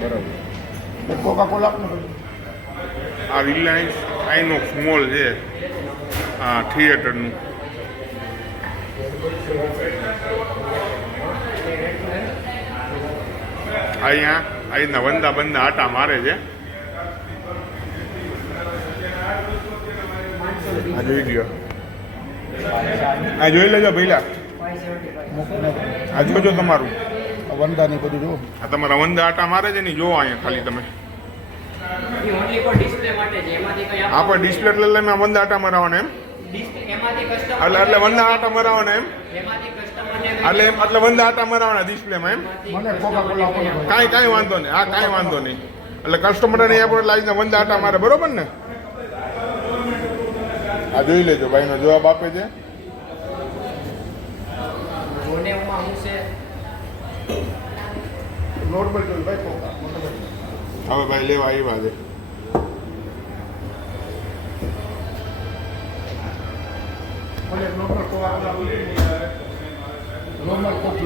બરાબર Coca Cola આ Reliance INOX mall છે હા થિયેટરનું. અહીંયા વંદા બંદા આટા મારે છે. આ જોઈ લ્યો, આ જોઈ લેજો ભઈલા, આ જોજો તમારું વંદા ને બધું જો. આ તમારા વંદા આટા મારે છે ને જોવો અહીંયા ખાલી તમે. હા પણ ડિસ્પ્લે એટલે મેં વંદા આટા મરાવવાના એમ એટલે વંદા આટા મરાવવાના એમ એટલે વંદા આટા મરાવવાના ડિસ્પ્લેમાં એમ. મને કોકા કોલા કાંઈ વાંધો નહીં. હા કાંઈ વાંધો નહીં. એટલે કસ્ટમરને આપણે લાવીને વંદા આટા મારે બરોબર ને. આ જોઈ લેજો ભાઈનો જવાબ આપે છે. નોર્મલ જોઈ ભાઈ કોકા હવે ભાઈ લેવા આવ્યા છે. મને નોર્મલ કોકા નોર્મલ કોફી